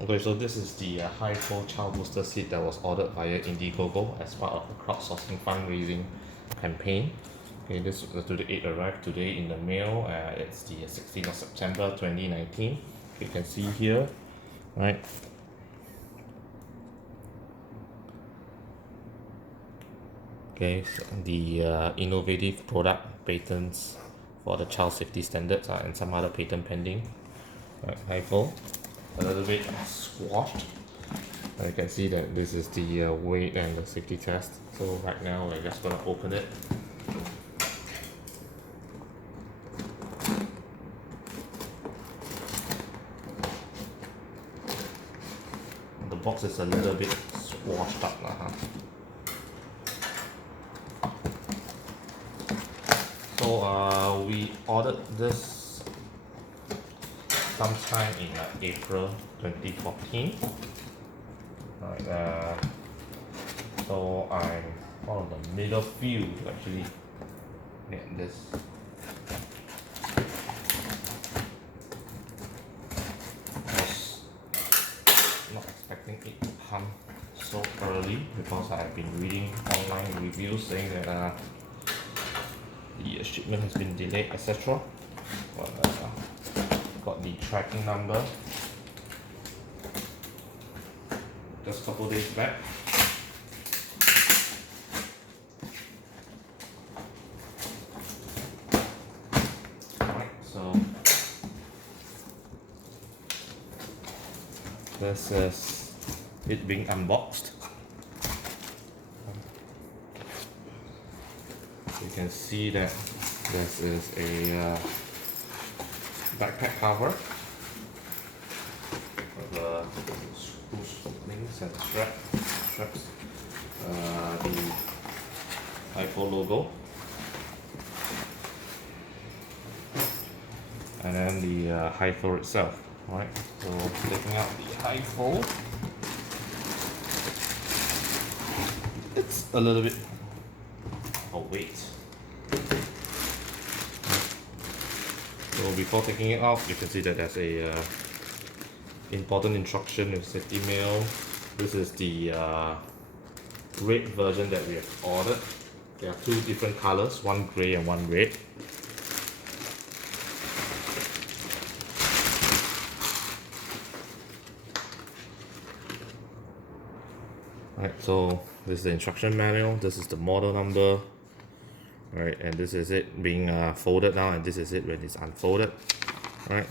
Okay, so this is the Hifold child booster seat that was ordered via Indiegogo as part of a crowdsourcing fundraising campaign. Okay, this it arrived today in the mail. It's the 16th of September 2019. You can see here, right? Okay, so the innovative product patents for the child safety standards and some other patent pending. Right, Hifold, a little bit squashed. You can see that this is the weight and the safety test. So right now we're just going to open it. The box is a little bit squashed up. So we ordered this sometime in April 2014. Right, so I'm one of the middle few to actually get this. Was not expecting it to come so early because I've been reading online reviews saying that the shipment has been delayed, etc. But got the tracking number just a couple days back. Alright, so this is it being unboxed. You can see that this is a backpack cover with the screws, links and straps, the Hifold logo, and then the Hifold itself. Alright, so taking out the Hifold, it's a little bit of weight. So before taking it out, you can see that there's a important instruction with safety mail. This is the red version that we have ordered. There are two different colors, one grey and one red. Right, so this is the instruction manual, this is the model number. Right, and this is it being folded now, and this is it when it's unfolded. Right,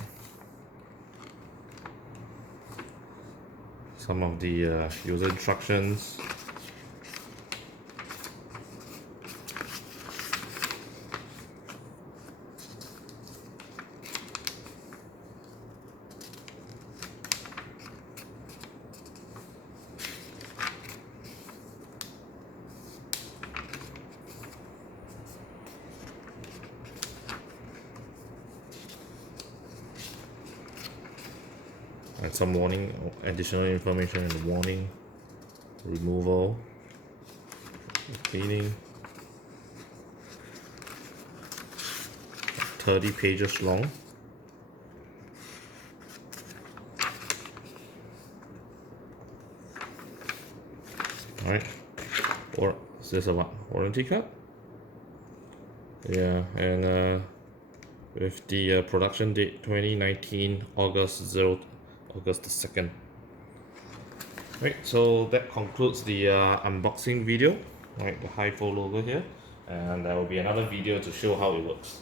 some of the user instructions. And some warning, additional information in the warning, removal, cleaning, 30 pages long. Alright, or is this a what? Warranty card? Yeah, and with the production date 2019 August the 2nd. Right, so that concludes the unboxing video. Right, the Hifold logo here, and there will be another video to show how it works.